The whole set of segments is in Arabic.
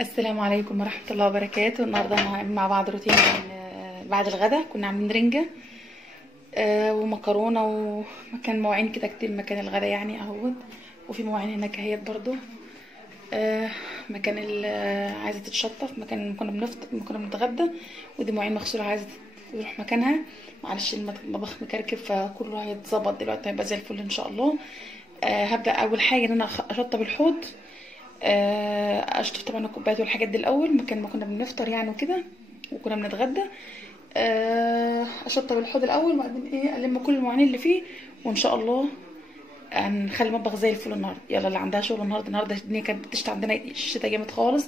السلام عليكم ورحمة الله وبركاته. النهاردة هنعمل مع بعض روتين بعد الغدا. كنا عاملين رنجة ومكرونة ومكان مواعين كده كتير مكان الغدا يعني اهوت، وفي مواعين هناك اهيت برضو مكان عايزة تتشطف، مكان كنا بنتغدى، ودي مواعين مغسولة عايزة تروح مكانها. معلش المطبخ مكركب فكله هيتظبط دلوقتي، هيبقى زي الفل ان شاء الله. هبدأ اول حاجة ان انا اشطب الحوض، اشطف طبعا الكوبايات والحاجات دي الاول مكان ما كنا بنفطر يعني وكده وكنا بنتغدى. اشطب الحوض الاول وبعدين الم كل المواعين اللي فيه، وان شاء الله هنخلي المطبخ زي الفل النهارده. يلا اللي عندها شغل النهارده الدنيا كانت بتشتي عندنا الشتا جامد خالص،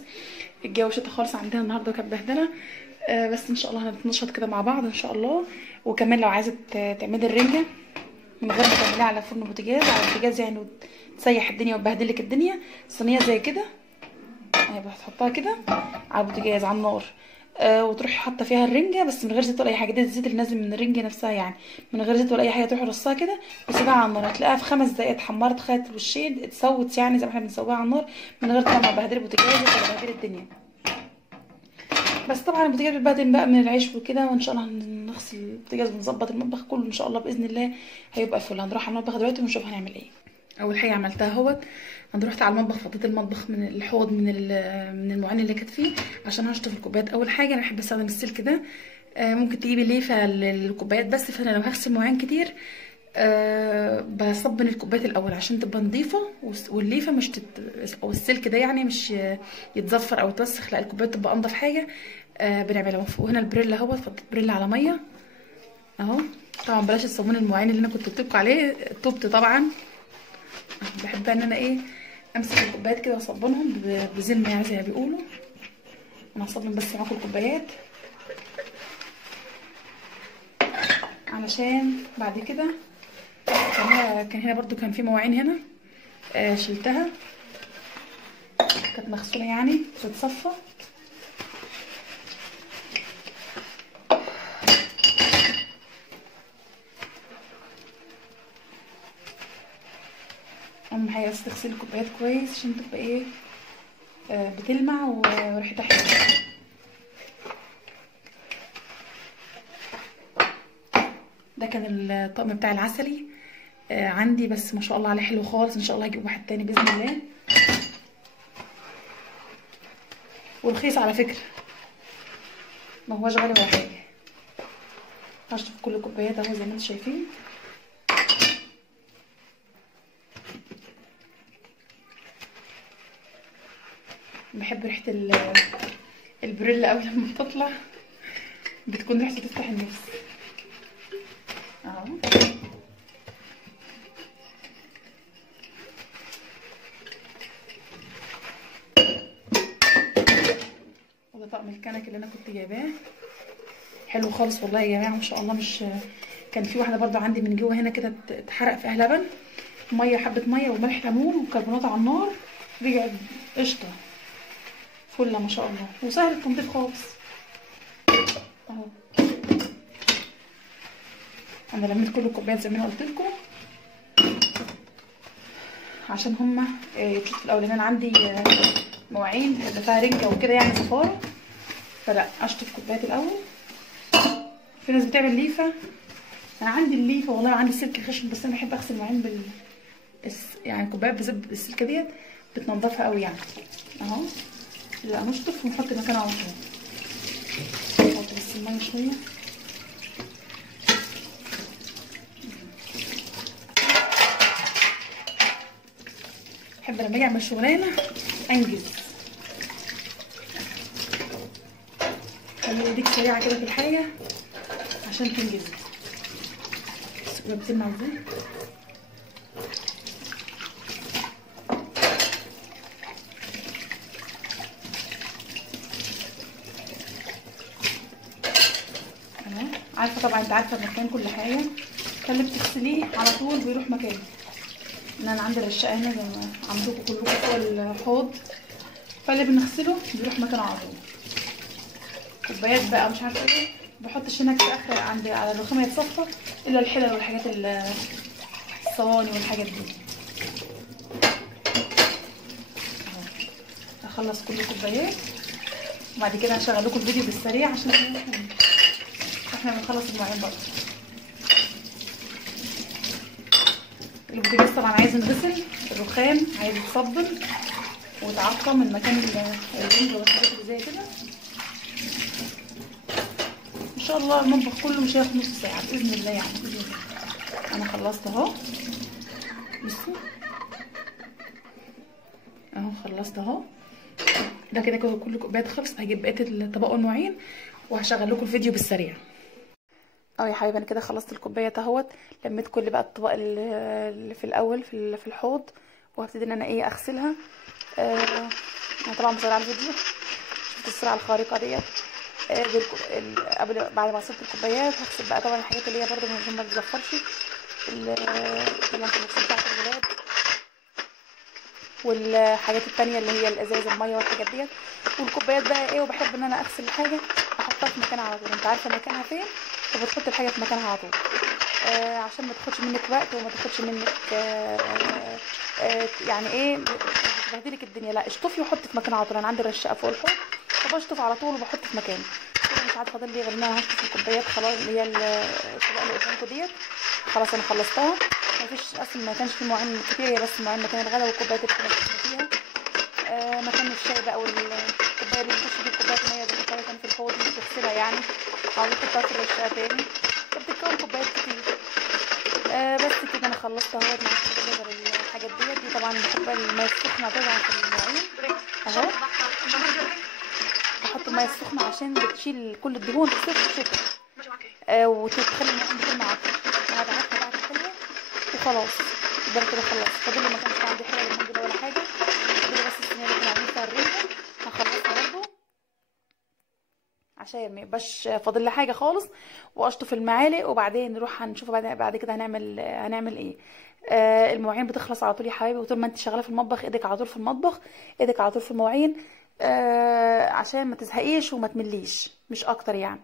الجو شتا خالص عندنا النهارده كانت بهدله. بس ان شاء الله هنتنشط كده مع بعض ان شاء الله. وكمان لو عايزه تعملي الرنجه من غير ما تعمليها على فرن بوتاجاز، على البوتاجاز يعني تسيح الدنيا وتبهدلك الدنيا، صينيه زي كده هتحطها كده على البوتاجاز على النار، وتروحي حاطه فيها الرنجه بس من غير زيت ولا اي حاجه. ده الزيت اللي نازل من الرنجه نفسها يعني من غير زيت ولا اي حاجه. تروحي رصاها كده وتسيبها على النار، هتلاقيها في 5 دقايق اتحمرت، خدت وشين اتسوت يعني زي ما احنا بنسويها على النار، من غير طبعا ما تبهدلي البوتاجاز ولا تبهدلي الدنيا. بس طبعا البوتاجاز بيتبهدل بقى من العيش وكده، وان شاء الله هنغسل البوتاجاز ونظبط المطبخ كله ان شاء الله باذن الله هيبقى فل. هنروح على المطبخ دلوقتي ونشوف هنعمل ايه. اول حاجه عملتها اهوت، انا رحت على المطبخ فضيت المطبخ من الحوض من المواعين اللي كانت فيه عشان هشطف الكوبايات. اول حاجه انا بحب استخدم السلك ده، ممكن تجيبي ليفه للكوبايات بس، فانا لو هغسل مواعين كتير بصبن الكوبايات الاول عشان تبقى نظيفه، والليفه مش او السلك ده يعني مش يتزفر او يتوسخ، لا الكوبايات تبقى انضف حاجه بنعملها. وهنا البريل اهوت، فضيت بريل على ميه اهو. طبعا بلاش الصابون المواعين اللي انا كنت قلت لكم عليه، تبت طبعا. بحب ان انا امسك الكوبايات كده واصبنهم بزلمه يعني زي ما بيقولوا. انا هصبن بس معاكم الكوبايات علشان بعد كده كان هنا برضو كان في مواعين هنا شلتها كانت مغسوله يعني تتصفى. اهم حاجه بس تغسلي الكوبايات كويس عشان تبقى بتلمع وريحتها حلوه. ده كان الطقم بتاع العسلي عندي، بس ما شاء الله عليه حلو خالص. ان شاء الله هجيب واحد تاني باذن الله، ورخيص على فكره ما هوش غالي ولا حاجه. هشطف كل الكوبايات اهو زي ما انتم شايفين. بحب ريحه البريل قوي لما بتطلع، بتكون ريحته تفتح النفس اهو. وده طقم الكنك اللي انا كنت جايباه، حلو خالص والله يا جماعه ما شاء الله. مش كان في واحده برضو عندي من جوه هنا كده اتحرق فيها لبن، ميه حبه ميه وملح ليمون وكربونات على النار، رجعت قشطه فله ما شاء الله، وسهل التنظيف خالص اهو. انا لميت كل الكوبايات زي ما انا قلت لكم عشان هما الشوط الاولاني انا عندي مواعين اللي فيها رنجه وكده يعني زفاره، فلا اشطف كوبايات الاول. في ناس بتعمل ليفه، انا عندي الليفه والله عندي سلك خشن، بس انا بحب اغسل المواعين يعني الكوبايات بالسلكه ديت بتنضفها قوي يعني اهو. لا نشطف ونحط مكانه على طول. نحط بس الميه شويه. بحب لما اجي اعمل شغلانه انجز، خلي ايديك سريعه كده في الحاجه عشان تنجزي. بس بتلمع ازاي. عارفه طبعا، انت عارفه مكان كل حاجه، خلي بتغسليه على طول بيروح مكانه. ان انا عندي الرشاقه هنا زي ما عندكم كلكم فوق الحوض، فاللي بنغسله بيروح مكانه على طول. كوبايات بقى مش عارفه ايه بحطش هناك في اخر عندي على الرخامه يتصفى الا الحلل والحاجات الصواني والحاجات دي. هخلص كل الكوبايات وبعد كده هشغل لكم الفيديو بالسريع عشان احنا بنخلص المواعين برضه. البوتاجاز طبعا عايز ينغسل، الرخام عايز يتصبن ويتعقم من مكان الرنج والحاجات اللي زي كده. ان شاء الله المطبخ كله مش هياخد نص ساعه باذن الله يعني. باذن الله انا خلصت اهو، بصوا اهو خلصت اهو. ده كده كل الكوبايات خلصت. هجيب بقيه الطبق والمواعين وهشغل لكم الفيديو بالسريع. اهو يا حبايبي انا كده خلصت الكوبايات اهوت. لميت كل بقى الطبق اللي في الاول في الحوض، وهبتدي ان انا ايه اغسلها. انا طبعا بسرعه على الفيديو، شفت السرعه الخارقه ديت. قبل بعد ما غسلت الكوبايات هغسل بقى طبعا الحاجات اللي هي برده عشان ما تتزفرش، طبعا الغسيل بتاعت الولاد والحاجات التانية اللي هي الازاز الميه والحاجات ديت. والكوبايات بقى ايه، وبحب ان انا اغسل الحاجه احطها في مكانها على طول. انت عارفه مكانها فين، فبتحط الحاجه في مكانها على طول عشان ما تاخدش منك وقت وما تاخدش منك يعني ايه تبهدلك الدنيا. لا اشطفي وحطي في مكانها على طول. انا عندي الرشاقه فوق الحوض فبشطف على طول وبحط في مكاني كده. مش عارفه فاضل لي غير ان انا هشطف الكوبايات خلاص، اللي هي الطبقه اللي قدامكم ديت خلاص انا خلصتها. مفيش اصلا، ما كانش في مواعين كتير، هي بس مواعين مكان الغدا والكوبايات اللي كنا فيها مكان الشاي بقى والكوبايه اللي بتخش فيها كوبايه الميه اللي كانت في الحوض مش بغسلها يعني، عاوزه احطها في الرشاقه تاني فبتتكون كوبايات كتير. بس كده انا خلصت اهوت. معاكم غير الحاجات دي طبعا بحب الميه السخنه طبعا في المواعين اهو. بحط الميه السخنه عشان بتشيل كل الدهون في الصيف والشتاء وتخلي المواعين بتكون معطره. انا دعكتها دعكه حلوه وخلاص يبقى كده خلاص. فاضل لي ما كانش عندي حاجه الحمد لله ولا حاجه، فاضل لي بس الصينيه اللي كنا عاملين فيها الرنجه هخلصها برده عشان ما يبقاش فاضل لي حاجه خالص، واشطف المعالق وبعدين نروح هنشوف بعد كده هنعمل ايه. المواعين بتخلص على طول يا حبايبي، وطول ما انت شغاله في المطبخ ايدك على طول في المطبخ، ايدك على طول في المواعين عشان ما تزهقيش وما تمليش مش اكتر يعني.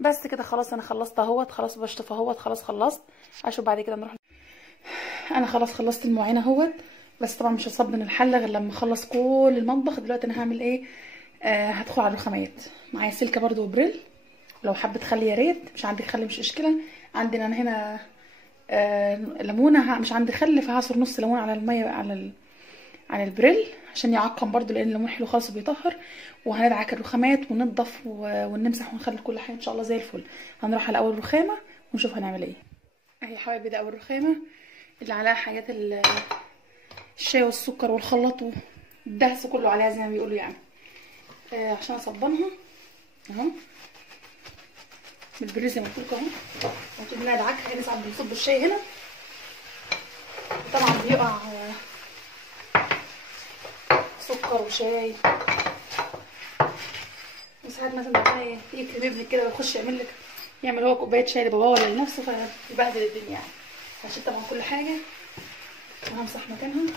بس كده خلاص انا خلصت اهوت، خلاص بشطف اهوت، خلاص خلصت. اشوف بعد كده نروح. انا خلاص خلصت المواعين اهوت، بس طبعا مش هصبن الحله غير لما اخلص كل المطبخ. دلوقتي انا هعمل ايه، هدخل على الرخامات. معايا سلكه برده وبريل، لو حابه تخلي يا ريت، مش عندك خل مش مشكله. عندنا انا هنا ليمونه، مش عندي خل فهعصر نص ليمونه على الميه على البريل عشان يعقم برده، لان الليمون حلو خالص وبيطهر. وهندعك الرخامات وننضف ونمسح ونخلي كل حاجه ان شاء الله زي الفل. هنروح على اول رخامه ونشوف هنعمل ايه. اهي يا حبايبي ده اول رخامه اللي عليها حاجات الشاي والسكر والخلاط والدهس كله عليها زي ما بيقولوا يعني. عشان اصبنها اهو بالبريل زي ما قلت لكم اهو. هنبتدي ندعكها هنا ساعات بنصب الشاي هنا، طبعا بيقع سكر وشاي. وساعات مثلا بقى يكرم ابنك كده ويخش يعمل هو كوبايه شاي لباباه ولا لنفسه فيبهدل الدنيا يعني. هشيل طبعا كل حاجه وهمسح مكانها،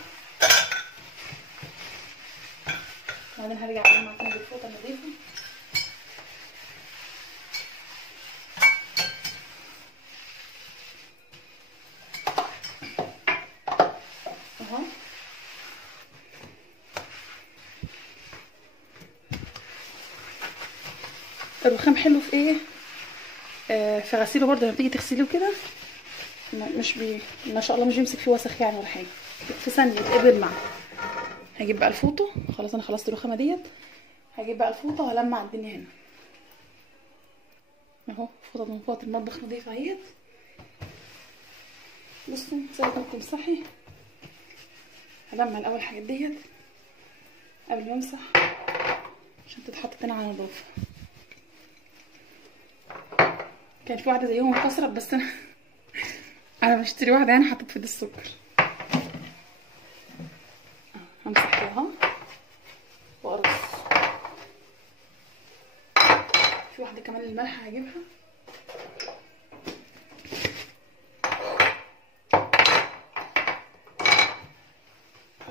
وبعدين هرجع اجمع تاني بالفوطه النظيفه. اهو الرخام حلو في ايه، في غسيله برده لما تيجي تغسليه كده مش ما شاء الله مش بيمسك فيه وسخ يعني ولا حاجه، في ثانيه يتقبل معاه. هجيب بقى الفوطه، خلاص انا خلصت الرخامه ديت. هجيب بقى الفوطه وهلمع الدنيا هنا اهو. فوطه من فوط المطبخ نظيفه اهيت. بصوا زي ما تمسحي، هلمع الاول الحاجات ديت قبل ما امسح عشان تتحط تاني على نظافه. كان في واحده زيهم اتكسرت بس انا بشتري واحده يعني حطيت في دي السكر. همسح كده اهو واقرص. في واحده كمان الملح هجيبها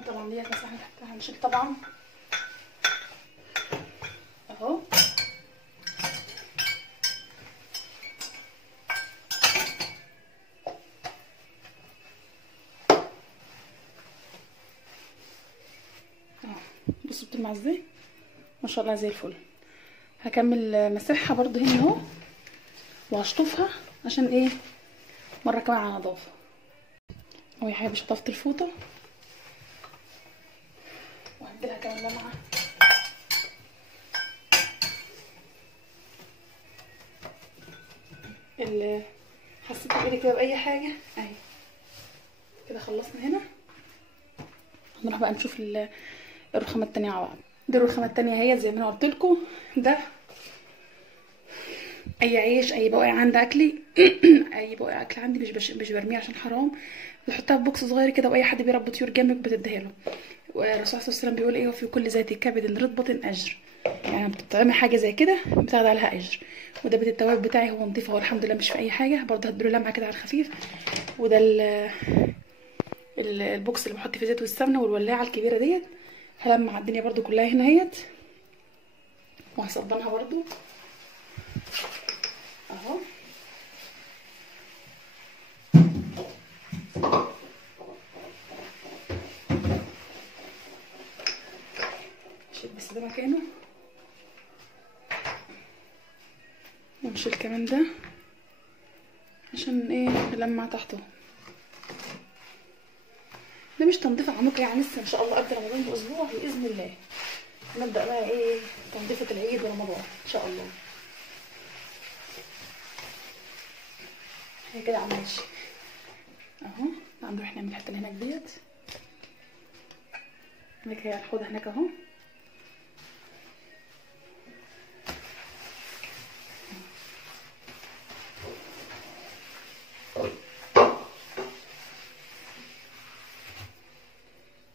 طبعا ديت مسحنا تحتها هنشيل طبعا اهو. تلمع ازاي ما شاء الله زي الفل. هكمل مسحها برضو هنا اهو وهشطفها عشان ايه مره كمان على نظافه. اهو يا حبيبي شطفت الفوطه وهديلها كمان لمعه. اللي حسيت بايدي كده باي حاجه اهي كده خلصنا هنا. هنروح بقى نشوف الرخامه التانيه مع بعض. دي الرخامه التانيه هي زي ما انا قلت لكم، ده اي عيش اي بواقي عندي اكلي اي بواقي اكل عندي مش برميه عشان حرام، بتحطها في بوكس صغير كده، واي حد بيربي طيور جنبك بتديها له. والرسول صلى الله عليه وسلم بيقول ايه، وفي كل ذات كبد رطبه اجر، يعني بتطعمي حاجه زي كده بتاخد عليها اجر. وده بيت التوابل بتاعي هو نضيف، هو الحمد لله مش في اي حاجه، برضه هديله لمعه كده على الخفيف. وده البوكس اللي بحط فيه زيت والسمنه، والولاعه الكبيره ديت هلمع الدنيا برضه كلها هنا اهيت. وهصبنها برضه اهو. نشيل بس ده مكانه، ونشيل كمان ده عشان ايه نلمع تحته. ده مش تنظيف عميق يعني، لسه ان شاء الله قبل رمضان باسبوع باذن الله نبدا بقى ايه تنظيفه العيد ورمضان ان شاء الله. هي كده على ماشي اهو. هنروح نعمل الحته اللي هناك ديت، هناك هي الحوضه هناك اهو.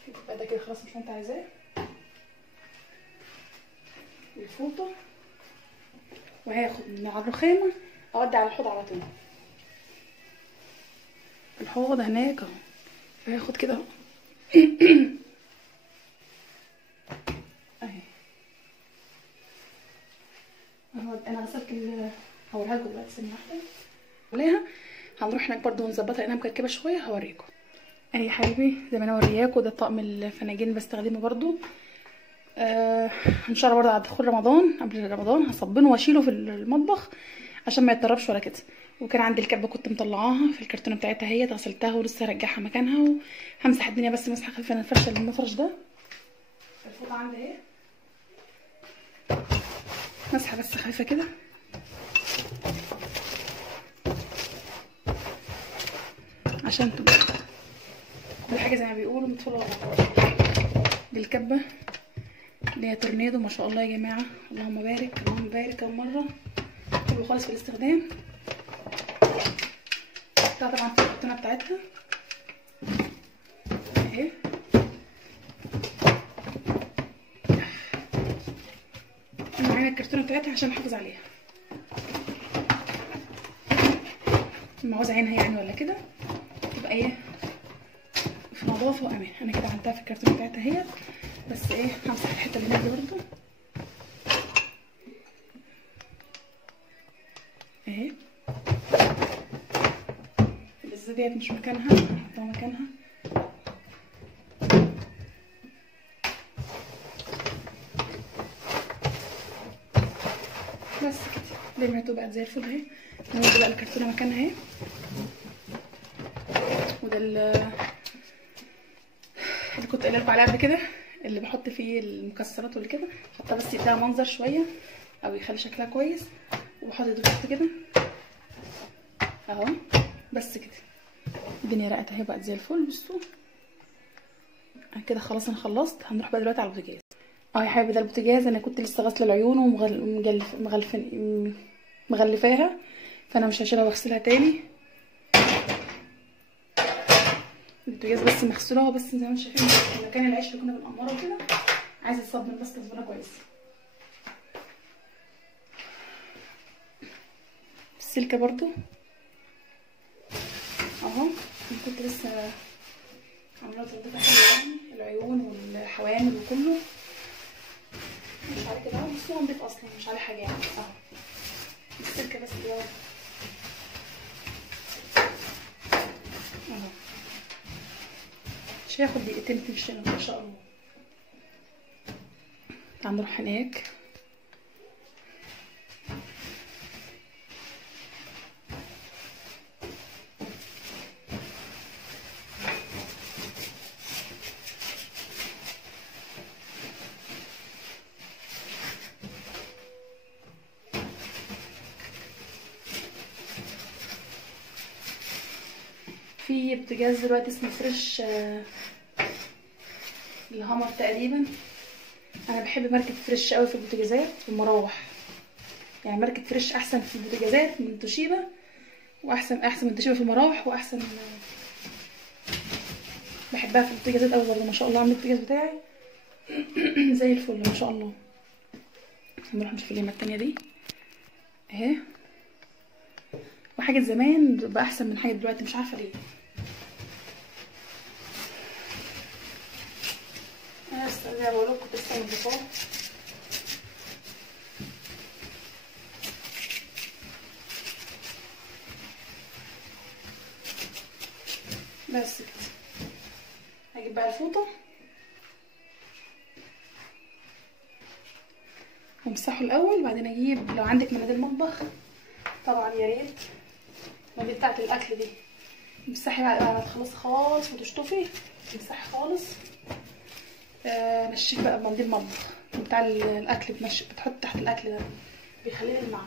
يبقى ده كده خلاص مش انت عايزاه. الفوطه وهاخد من على الرخامه اودي على الحوض على طول. الحوض هناك اهو، فهاخد كده اهي اهو. انا غسلت هوريها لكم دلوقتي ثانيه واحده عليها. هنروح هناك برضو ونظبطها لانها مكركبه شويه، هوريكم اهي يا حبيبي زي ما انا ورياكم. ده طقم الفناجين بستخدمه برضو ان شاء الله برضه على دخول رمضان. قبل رمضان هصبنه واشيله في المطبخ عشان ما يتطربش ولا كده. وكان عندي الكبه كنت مطلعاها في الكرتونه بتاعتها هي، غسلتها ولسه هرجعها مكانها. وهمسح الدنيا بس مسحه خفيفه. انا فرشه المفرش ده الفوطه عندي اهي، مسحه بس خفيفه كده عشان تبقى كل حاجه زي ما بيقولوا متفوله. دي الكبه اللي هي تورنيدو ما شاء الله يا جماعه، اللهم بارك اللهم بارك. كم مره حلو خالص في الاستخدام. حطيتها طبعا في الكرتونه بتاعتها اهي. انا معايا الكرتونه بتاعتها عشان احافظ عليها، لما عاوزه عينها يعني ولا كده تبقى ايه في نظافه وامان. انا كده عملتها في الكرتونه بتاعتها هي، بس ايه همسح الحته اللي هناك دي برضه اهي. الازازه ديت مش مكانها، هحطها مكانها. بس كده دمعته بقت زي الفل اهي. نودي بقى الكرتونه مكانها اهي. وده اللي كنت قايله لكم عليه قبل كده، اللي بحط فيه المكسرات واللي كده، احطها بس يديها منظر شويه او يخلي شكلها كويس. وبحط دول تحت كده اهو. بس كده الدنيا رقت اهي بقت زي الفل. بصوا كده خلاص انا خلصت. هنروح بقى دلوقتي على البوتاجاز. اه يا حبيبي ده البوتاجاز. انا كنت لسه غاسله العيون مغلفاها، فانا مش هشيلها واغسلها تاني. البوتاجاز بس مغسوله بس زي ما انتم شايفين مكان العيش اللي كنا بنقمره كده. عايزه اصبن بس تصبينه كويس. السلكه برضو اهو. كنت لسه عامله تنظيفه حلوه يعني، العيون والحوامل وكله مش عليه كده. بس هو نضيف اصلا مش عليه حاجه يعني اهو. السلكه بس كده اهو. مش هياخد دقيقتين تنشنه ان شاء الله. هنروح هناك. في بوتاجاز دلوقتي اسمه فريش الهامر تقريبا. انا بحب ماركه فريش قوي في البوتاجازات والمراوح، يعني ماركه فريش احسن في البوتاجازات من توشيبا، واحسن من توشيبا في المراوح، واحسن بحبها في البوتاجازات قوي برضه. ما شاء الله عامل البوتاجاز بتاعي زي الفل ما شاء الله. هنروح نشوف اليمه التانيه دي اهي. وحاجه زمان بتبقى احسن من حاجه دلوقتي، مش عارفه ليه. انا زي ما بقول لكم كنت لسه منضفاه. بس كده. هجيب بقى الفوطه وامسحه الاول، وبعدين اجيب لو عندك مناديل مطبخ طبعا يا ريت. المناديل بتاعت الاكل دي امسحي بعد ما تخلصي خالص وتشطفي، امسحي خالص. نشفي بقى بمنديل مطبخ بتاع الاكل، بتحط تحت الاكل ده بيخليه يلمع.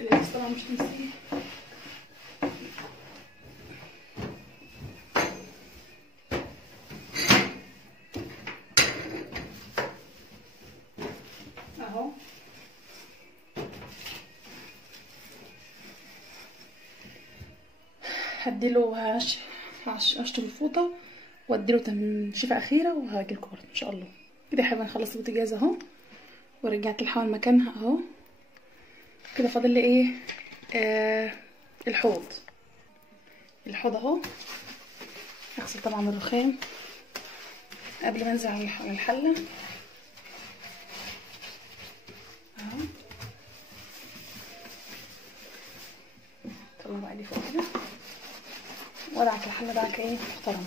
اللبس طبعا مش نسيه. اهو هديله هشطف الفوطه واديله تنشيفه اخيره وهاجيلكوا برضه ان شاء الله. كده يا حبايبي خلصت البوتاجاز اهو، ورجعت الحوض مكانها اهو. كده فاضل لي ايه؟ الحوض اهو. هغسل طبعا الرخام قبل ما انزل على الحله اهو. طلع بقى دي فوق كده وادعك الحله دعكه ايه محترمه.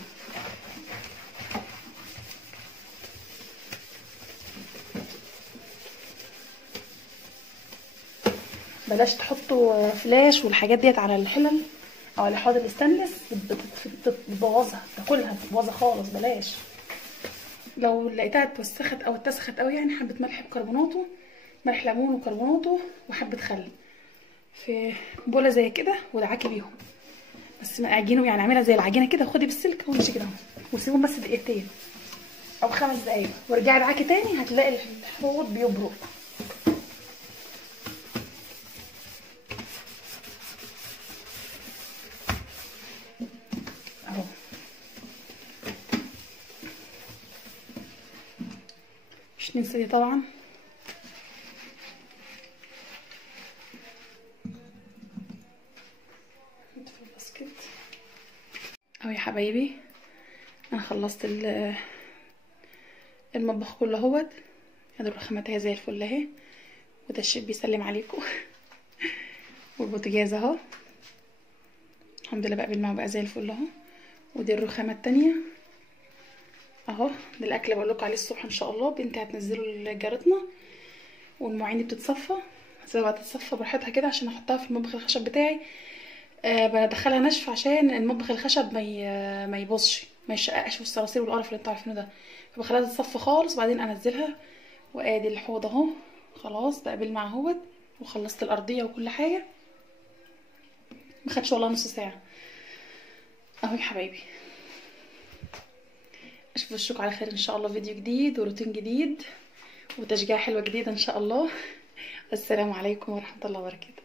بلاش تحطوا فلاش والحاجات ديت على الحلل او على الحوض الستانلس، بتبوظها، تاكلها بتبوظها خالص. بلاش. لو لقيتها اتوسخت او اتسخت قوي، يعني حبه ملح بكربوناته، ملح ليمون وكربوناته وحبه خل في بوله زي كده ودعكي بيهم، بس ما اعجنوا يعني، اعملها زي العجينه كده، خدي بالسلك وامشي كده وسيبهم بس دقيقتين او 5 دقايق، وارجعي دعكي تاني هتلاقي الحوض بيبرق. اهو مش ننسى دي طبعا. في الباسكت اهو يا حبايبي. انا خلصت المطبخ كله اهوت. ادي الرخامات اهي زي الفل اهي، وده الشيف بيسلم عليكم والبوتاجاز اهو الحمد لله بقى معه بقى زي الفل اهو. ودي الرخامه التانية اهو. ده الاكل بقول لكم عليه الصبح ان شاء الله. بنتي هتنزله لجارتنا، والمواعين دي بتتصفى، هسيبها تتصفى براحتها كده عشان احطها في المطبخ الخشب بتاعي. بدخلها نشف عشان المطبخ الخشب ما يبوظش، ما يشققش في الصراصير والقرف اللي انتوا عارفينه ده. فبخليها تتصفى خالص وبعدين انزلها. وادي الحوض اهو خلاص بقى بالمع اهوت، وخلصت الارضيه وكل حاجه، ما خدش والله نص ساعه اهو يا حبايبي. اشوفكم على خير ان شاء الله، فيديو جديد وروتين جديد وتشجيع حلوه جديده ان شاء الله. السلام عليكم ورحمه الله وبركاته.